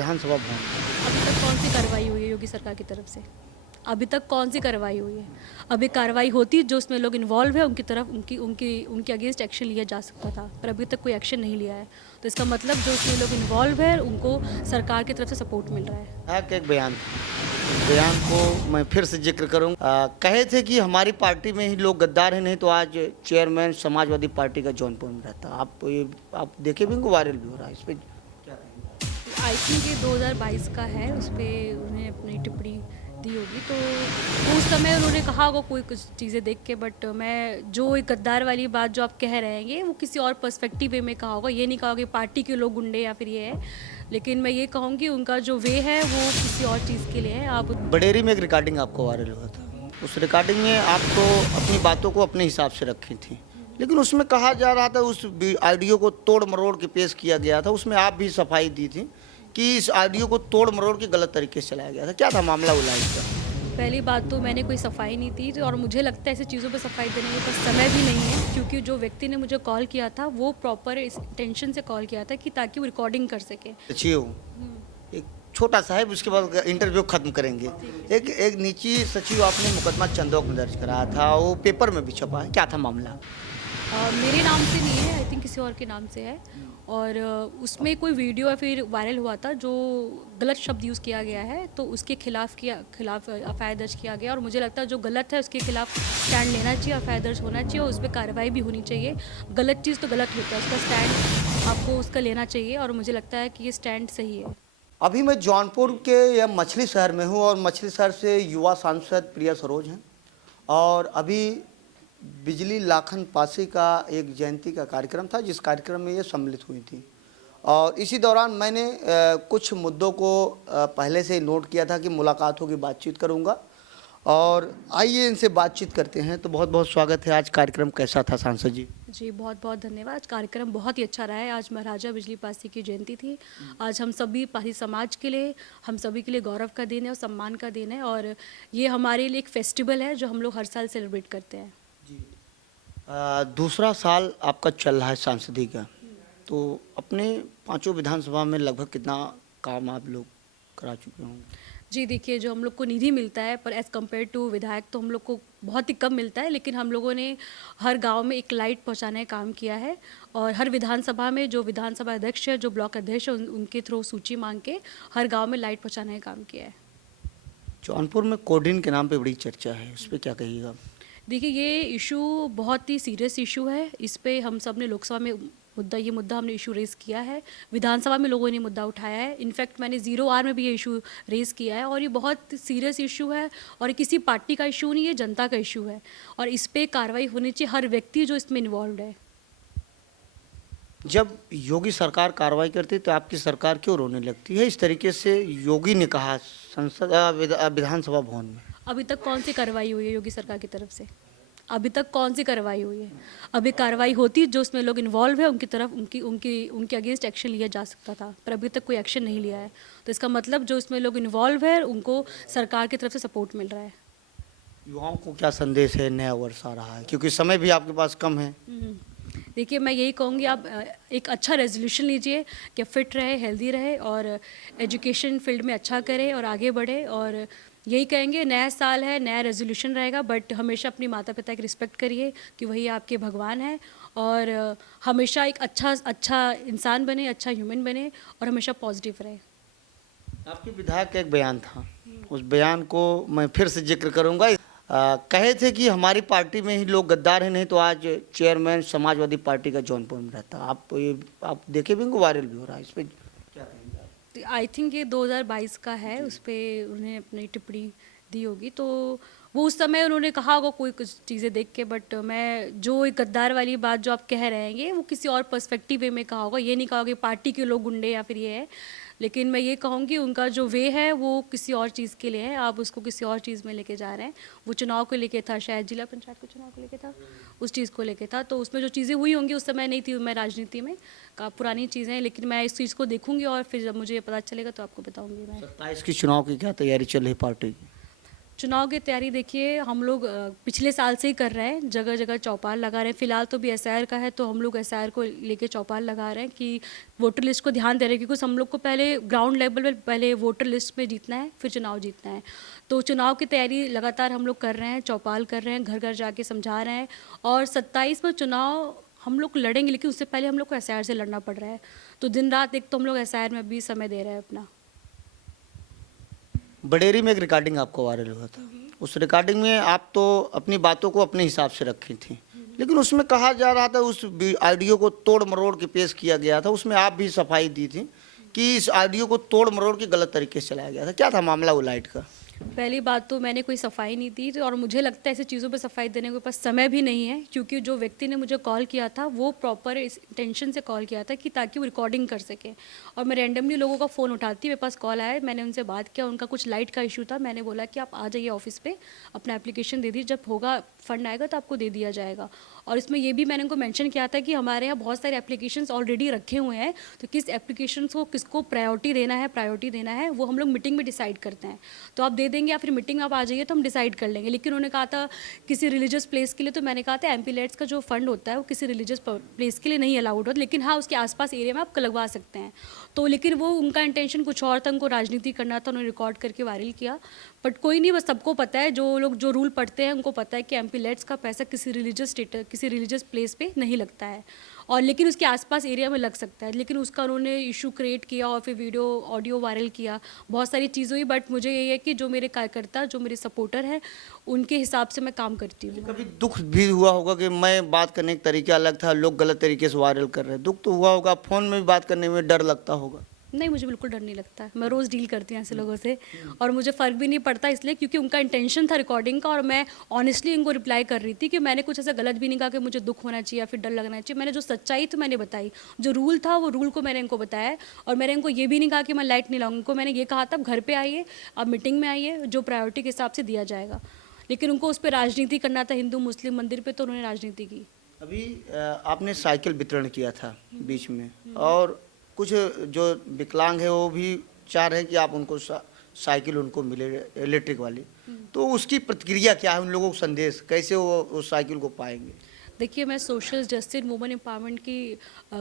विधानसभा भवन। अभी तक कौन सी कार्रवाई हुई है योगी सरकार की तरफ से? अभी तक कौन सी कार्रवाई हुई है? अभी कार्रवाई होती जो उसमें लोग इन्वॉल्व है उनकी तरफ उनकी उनकी उनके अगेंस्ट एक्शन लिया जा सकता था, पर अभी तक कोई एक्शन नहीं लिया है। तो इसका मतलब जो उसमें लोग इन्वॉल्व है उनको सरकार की तरफ से सपोर्ट मिल रहा है। एक बयान था, उस बयान को मैं फिर से जिक्र करूँगा। कहे थे कि हमारी पार्टी में ही लोग गद्दार हैं, नहीं तो आज चेयरमैन समाजवादी पार्टी का जौनपुर में रहता। आप देखे भी होंगे, वायरल भी हो रहा है। इस पर क्या कहेंगे? आई थिंक ये 2022 का है, उस पर उन्होंने अपनी टिप्पणी दी होगी। तो उस समय उन्होंने कहा होगा कोई कुछ चीज़ें देख के, बट मैं जो एक गद्दार वाली बात जो आप कह रहे हैं वो किसी और पर्सपेक्टिव वे में कहा होगा। ये नहीं कहा होगा कि पार्टी के लोग गुंडे या फिर ये है, लेकिन मैं ये कहूँगी उनका जो वे है वो किसी और चीज़ के लिए है। आप बडेरी में एक रिकॉर्डिंग आपको वायरल हुआ था। उस रिकॉर्डिंग में आप तो अपनी बातों को अपने हिसाब से रखी थी, लेकिन उसमें कहा जा रहा था, उस ऑडियो को तोड़ मरोड़ के पेश किया गया था। उसमें आप भी सफाई दी थी कि इस ऑडियो को तोड़ मरोड़ के गलत तरीके से चलाया गया था। क्या था मामला उलाइस का? पहली बात तो मैंने कोई सफाई नहीं दी, और मुझे लगता है ऐसी चीज़ों पे सफाई देने के पास समय भी नहीं है, क्योंकि जो व्यक्ति ने मुझे कॉल किया था वो प्रॉपर इस इंटेंशन से कॉल किया था कि ताकि वो रिकॉर्डिंग कर सके। सचिव एक छोटा सा है, उसके बाद इंटरव्यू खत्म करेंगे। एक निजी सचिव आपने मुकदमा चंदौक में दर्ज कराया था, वो पेपर में भी छपा है। क्या था मामला? मेरे नाम से नहीं है, आई थिंक किसी और के नाम से है। और उसमें कोई वीडियो या फिर वायरल हुआ था जो गलत शब्द यूज़ किया गया है, तो उसके खिलाफ एफआईआर दर्ज किया गया। और मुझे लगता है जो गलत है उसके खिलाफ स्टैंड लेना चाहिए, एफआईआर दर्ज होना चाहिए और उस पर कार्रवाई भी होनी चाहिए। गलत चीज़ तो गलत होता है, उसका स्टैंड आपको उसका लेना चाहिए, और मुझे लगता है कि ये स्टैंड सही है। अभी मैं जौनपुर के या मछली शहर में हूँ, और मछली शहर से युवा सांसद प्रिया सरोज हैं, और अभी बिजली लाखन पासी का एक जयंती का कार्यक्रम था, जिस कार्यक्रम में ये सम्मिलित हुई थी। और इसी दौरान मैंने कुछ मुद्दों को पहले से ही नोट किया था कि मुलाकात होगी, बातचीत करूंगा। और आइए इनसे बातचीत करते हैं। तो बहुत बहुत स्वागत है। आज कार्यक्रम कैसा था सांसद जी? जी बहुत बहुत धन्यवाद। आज कार्यक्रम बहुत ही अच्छा रहा है। आज महाराजा बिजली पासी की जयंती थी। आज हम सभी पासी समाज के लिए, हम सभी के लिए गौरव का दिन है और सम्मान का दिन है, और ये हमारे लिए एक फेस्टिवल है जो हम लोग हर साल सेलिब्रेट करते हैं। दूसरा साल आपका चल रहा है सांसदी का, तो अपने पांचों विधानसभा में लगभग कितना काम आप लोग करा चुके होंगे? जी देखिए, जो हम लोग को निधि मिलता है, पर एज़ कम्पेयर टू विधायक तो हम लोग को बहुत ही कम मिलता है, लेकिन हम लोगों ने हर गांव में एक लाइट पहुंचाने का काम किया है। और हर विधानसभा में जो विधानसभा अध्यक्ष है, जो ब्लॉक अध्यक्ष है, उनके थ्रू सूची मांग के हर गांव में लाइट पहुंचाने का काम किया है। जौनपुर में कोडिन के नाम पे बड़ी चर्चा है, उस पर क्या कहिएगा? देखिए, ये इशू बहुत ही सीरियस इशू है। इस पे हम सब ने लोकसभा में ये मुद्दा हमने इशू रेज़ किया है, विधानसभा में लोगों ने मुद्दा उठाया है। इनफैक्ट मैंने 0R में भी ये इशू रेज़ किया है, और ये बहुत सीरियस इशू है, और ये किसी पार्टी का इशू नहीं है, जनता का इशू है, और इस पे कार्रवाई होनी चाहिए, हर व्यक्ति जो इसमें इन्वॉल्व है। जब योगी सरकार कार्रवाई करती है तो आपकी सरकार क्यों रोने लगती है? इस तरीके से योगी ने कहा विधानसभा भवन में। अभी तक कौन सी कार्रवाई हुई है योगी सरकार की तरफ से? अभी तक कौन सी कार्रवाई हुई है? अभी कार्रवाई होती जो उसमें लोग इन्वॉल्व है उनकी तरफ उनकी उनकी उनके अगेंस्ट एक्शन लिया जा सकता था, पर अभी तक कोई एक्शन नहीं लिया है। तो इसका मतलब जो इसमें लोग इन्वॉल्व है उनको सरकार की तरफ से सपोर्ट मिल रहा है। युवाओं को क्या संदेश है? नया वर्ष आ रहा है, क्योंकि समय भी आपके पास कम है। देखिए, मैं यही कहूँगी, आप एक अच्छा रेजोल्यूशन लीजिए कि फिट रहे, हेल्दी रहे, और एजुकेशन फील्ड में अच्छा करें और आगे बढ़े। और यही कहेंगे, नया साल है, नया रेजोल्यूशन रहेगा, बट हमेशा अपनी माता पिता की रिस्पेक्ट करिए कि वही आपके भगवान हैं, और हमेशा एक अच्छा इंसान बने, अच्छा ह्यूमन बने, और हमेशा पॉजिटिव रहे। आपके विधायक का एक बयान था, उस बयान को मैं फिर से जिक्र करूंगा। कहे थे कि हमारी पार्टी में ही लोग गद्दार हैं, नहीं तो आज चेयरमैन समाजवादी पार्टी का जौनपुर में रहता। आप देखे भी होंगे, वायरल भी हो रहा है। इस पर क्या कहेंगे? आई थिंक ये 2022 का है, उस पर उन्हें अपनी टिप्पणी दी होगी। तो वो उस समय उन्होंने कहा होगा कोई कुछ चीज़ें देख के, बट मैं जो एक गद्दार वाली बात जो आप कह रहे हैं वो किसी और पर्सपेक्टिव वे में कहा होगा। ये नहीं कहा होगा कि पार्टी के लोग गुंडे या फिर ये है, लेकिन मैं ये कहूँगी उनका जो वे है वो किसी और चीज़ के लिए है। आप उसको किसी और चीज़ में लेके जा रहे हैं। वो चुनाव को लेके था, शायद जिला पंचायत के चुनाव को लेके था, उस चीज़ को लेके था। तो उसमें जो चीज़ें हुई होंगी, उस समय नहीं थी मैं राजनीति में, का पुरानी चीज़ें हैं, लेकिन मैं इस चीज़ को देखूंगी और फिर जब मुझे पता चलेगा तो आपको बताऊंगी। मैं 27 की चुनाव की क्या तैयारी चल रही पार्टी की? चुनाव की तैयारी देखिए हम लोग पिछले साल से ही कर रहे हैं, जगह जगह चौपाल लगा रहे हैं। फिलहाल तो भी एसआईआर का है तो हम लोग एसआईआर को लेके चौपाल लगा रहे हैं कि वोटर लिस्ट को ध्यान दे रहे हैं, क्योंकि हम लोग को पहले ग्राउंड लेवल पे पहले वोटर लिस्ट में जीतना है, फिर चुनाव जीतना है। तो चुनाव की तैयारी लगातार हम लोग कर रहे हैं, चौपाल कर रहे हैं, घर घर जाके समझा रहे हैं। और 27 में चुनाव हम लोग लड़ेंगे, लेकिन उससे पहले हम लोग को एसआईआर से लड़ना पड़ रहा है। तो दिन रात एक तो हम लोग एसआईआर में भी समय दे रहे हैं अपना। बडेरी में एक रिकॉर्डिंग आपको वायरल हुआ था, उस रिकॉर्डिंग में आप तो अपनी बातों को अपने हिसाब से रखी थी, लेकिन उसमें कहा जा रहा था, उस ऑडियो को तोड़ मरोड़ के पेश किया गया था, उसमें आप भी सफाई दी थी कि इस ऑडियो को तोड़ मरोड़ के गलत तरीके से चलाया गया था। क्या था मामला वो लाइट का? पहली बात तो मैंने कोई सफाई नहीं दी और मुझे लगता है ऐसी चीज़ों पे सफाई देने के पास समय भी नहीं है, क्योंकि जो व्यक्ति ने मुझे कॉल किया था वो प्रॉपर इस इंटेंशन से कॉल किया था कि ताकि वो रिकॉर्डिंग कर सके। और मैं रैंडमली लोगों का फ़ोन उठाती, मेरे पास कॉल आया, मैंने उनसे बात किया, उनका कुछ लाइट का इशू था, मैंने बोला कि आप आ जाइए ऑफिस पे, अपना एप्लीकेशन दे दीजिए, जब होगा फंड आएगा तो आपको दे दिया जाएगा। और इसमें ये भी मैंने उनको मेंशन किया था कि हमारे यहाँ बहुत सारे एप्लीकेशंस ऑलरेडी रखे हुए हैं, तो किस एप्लीकेशन को किसको प्रायोरिटी देना है वो हम लोग मीटिंग में डिसाइड करते हैं। तो आप दे देंगे या फिर मीटिंग में आप आ जाइए तो हम डिसाइड कर लेंगे। लेकिन उन्होंने कहा था किसी रिलीजियस प्लेस के लिए, तो मैंने कहा था एमपी लेट्स का जो फंड होता है वो किसी रिलीजियस प्लेस के लिए नहीं अलाउड होता, लेकिन हाँ उसके आसपास एरिया में आप लगवा सकते हैं। तो लेकिन वो उनका इंटेंशन कुछ और था, उनको राजनीति करना था, उन्होंने रिकॉर्ड करके वायरल किया। बट कोई नहीं, बस सबको पता है, जो लोग जो रूल पढ़ते हैं उनको पता है कि एमपी लेट्स का पैसा किसी रिलीजियस प्लेस पे नहीं लगता है, और लेकिन उसके आसपास एरिया में लग सकता है। लेकिन उसका उन्होंने इशू क्रिएट किया और फिर वीडियो ऑडियो वायरल किया, बहुत सारी चीज़ हुई। बट मुझे ये है कि जो मेरे कार्यकर्ता, जो मेरे सपोर्टर हैं, उनके हिसाब से मैं काम करती हूँ। कभी दुख भी हुआ होगा कि मैं बात करने का तरीका अलग था, लोग गलत तरीके से वायरल कर रहे हैं, दुख तो हुआ होगा, फ़ोन में भी बात करने में डर लगता होगा? नहीं, मुझे बिल्कुल डर नहीं लगता है, मैं रोज़ डील करती हूँ ऐसे लोगों से, और मुझे फ़र्क भी नहीं पड़ता, इसलिए क्योंकि उनका इंटेंशन था रिकॉर्डिंग का, और मैं ऑनेस्टली उनको रिप्लाई कर रही थी कि मैंने कुछ ऐसा गलत भी नहीं कहा कि मुझे दुख होना चाहिए या फिर डर लगना चाहिए। मैंने जो सच्चाई थी मैंने बताई, जो रूल था वो रूल को मैंने इनको बताया। और मैंने इनको ये भी नहीं कहा कि मैं लाइट नहीं लाऊंगी, उनको मैंने ये कहा था आप घर पर आइए, आप मीटिंग में आइए, जो प्रायोरिटी के हिसाब से दिया जाएगा। लेकिन उनको उस पर राजनीति करना था, हिंदू मुस्लिम मंदिर पर, तो उन्होंने राजनीति की। अभी आपने साइकिल वितरण किया था बीच में, और कुछ जो विकलांग है वो भी चाह रहे हैं कि आप उनको साइकिल उनको मिले इलेक्ट्रिक वाली, तो उसकी प्रतिक्रिया क्या है, उन लोगों को संदेश कैसे वो उस साइकिल को पाएंगे? देखिए, मैं सोशल जस्टिस वुमेन एम्पावरमेंट की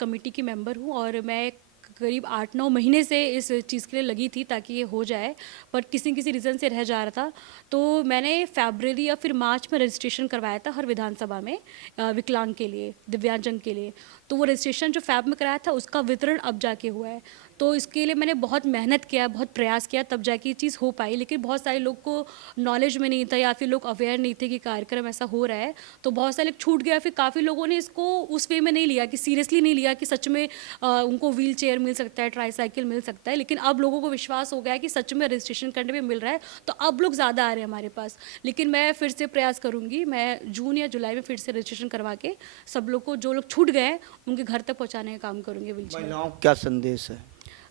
कमेटी की मेंबर हूँ, और मैं करीब 8-9 महीने से इस चीज़ के लिए लगी थी ताकि ये हो जाए, पर किसी किसी रीज़न से रह जा रहा था। तो मैंने फरवरी या फिर मार्च में रजिस्ट्रेशन करवाया था हर विधानसभा में विकलांग के लिए, दिव्यांगजन के लिए। तो वो रजिस्ट्रेशन जो फैब में कराया था उसका वितरण अब जाके हुआ है। तो इसके लिए मैंने बहुत मेहनत किया, बहुत प्रयास किया, तब जाके ये चीज़ हो पाई। लेकिन बहुत सारे लोग को नॉलेज में नहीं था, या फिर लोग अवेयर नहीं थे कि कार्यक्रम ऐसा हो रहा है, तो बहुत सारे लोग छूट गया। फिर काफ़ी लोगों ने इसको उस वे में नहीं लिया, कि सीरियसली नहीं लिया कि सच में उनको व्हील चेयर मिल सकता है, ट्राईसाइकिल मिल सकता है। लेकिन अब लोगों को विश्वास हो गया है कि सच में रजिस्ट्रेशन करने में मिल रहा है, तो अब लोग ज़्यादा आ रहे हैं हमारे पास। लेकिन मैं फिर से प्रयास करूँगी, मैं जून या जुलाई में फिर से रजिस्ट्रेशन करवा के सब लोग को, जो लोग छूट गए हैं, उनके घर तक पहुँचाने का काम करूँगी व्हील चेयर। महिलाओं को क्या संदेश है?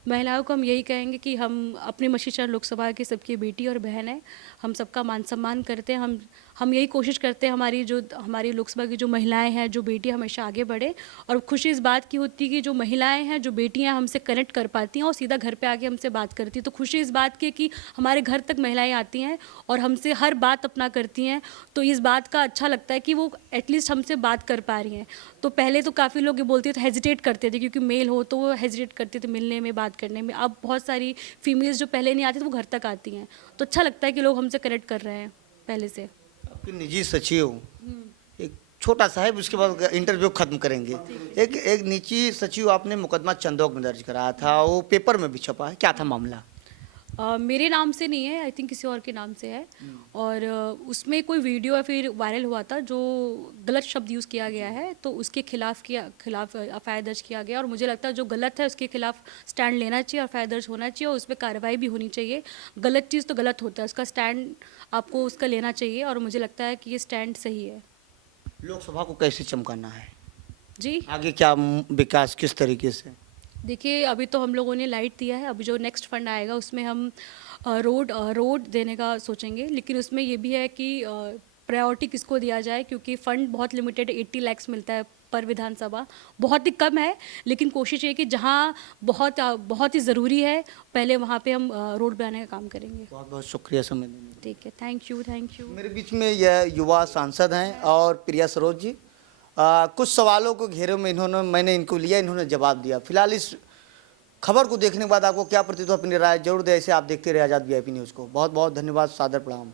महिलाओं को हम यही कहेंगे कि हम अपनी मछलीशहर लोकसभा की सबकी बेटी और बहन है, हम सबका मान सम्मान करते हैं। हम यही कोशिश करते हैं हमारी लोकसभा की जो महिलाएं हैं, जो बेटी, हमेशा आगे बढ़े। और खुशी इस बात की होती है कि जो महिलाएं हैं, जो बेटियां हमसे कनेक्ट कर पाती हैं और सीधा घर पे आके हमसे बात करती हैं। तो खुशी इस बात की है कि हमारे घर तक महिलाएं आती हैं और हमसे हर बात अपना करती हैं। तो इस बात का अच्छा लगता है कि वो एटलीस्ट हमसे बात कर पा रही हैं। तो पहले तो काफ़ी लोग ये बोलते थे, हेजिटेट करते थे, क्योंकि मेल हो तो वो हेजिटेट करते थे मिलने में, बात करने में। अब बहुत सारी फीमेल्स जो पहले नहीं आती थी वो घर तक आती हैं, तो अच्छा लगता है कि लोग हमसे कनेक्ट कर रहे हैं पहले से। आपके निजी सचिव, एक छोटा सा है, उसके बाद इंटरव्यू खत्म करेंगे। एक निजी सचिव आपने मुकदमा चंदौक में दर्ज कराया था, वो पेपर में भी छपा है, क्या था मामला? मेरे नाम से नहीं है, आई थिंक किसी और के नाम से है। और उसमें कोई वीडियो या फिर वायरल हुआ था जो गलत शब्द यूज़ किया गया है, तो उसके खिलाफ एफआईआर दर्ज किया गया। और मुझे लगता है जो गलत है उसके खिलाफ स्टैंड लेना चाहिए, एफआईआर दर्ज होना चाहिए और उस पर कार्रवाई भी होनी चाहिए। गलत चीज़ तो गलत होता है, उसका स्टैंड आपको उसका लेना चाहिए, और मुझे लगता है कि ये स्टैंड सही है। लोकसभा को कैसे चमकाना है जी, आगे, क्या विकास किस तरीके से? देखिए, अभी तो हम लोगों ने लाइट दिया है, अभी जो नेक्स्ट फंड आएगा उसमें हम रोड देने का सोचेंगे। लेकिन उसमें ये भी है कि प्रायोरिटी किसको दिया जाए, क्योंकि फ़ंड बहुत लिमिटेड, 80 लाख मिलता है पर विधानसभा बहुत ही कम है, लेकिन कोशिश है कि जहाँ बहुत ही ज़रूरी है पहले वहाँ पे हम रोड बनाने का काम करेंगे। बहुत बहुत शुक्रिया समय देने के लिए। ठीक है, थैंक यू। मेरे बीच में यह युवा सांसद हैं और प्रिया सरोज जी। कुछ सवालों को घेरे में मैंने इनको लिया, इन्होंने जवाब दिया। फिलहाल इस खबर को देखने के बाद आपको क्या प्रतीत हो, अपनी राय जरूर दें। ऐसे आप देखते रहे आज़ाद वीआईपी न्यूज़ को। बहुत बहुत धन्यवाद, सादर प्रणाम।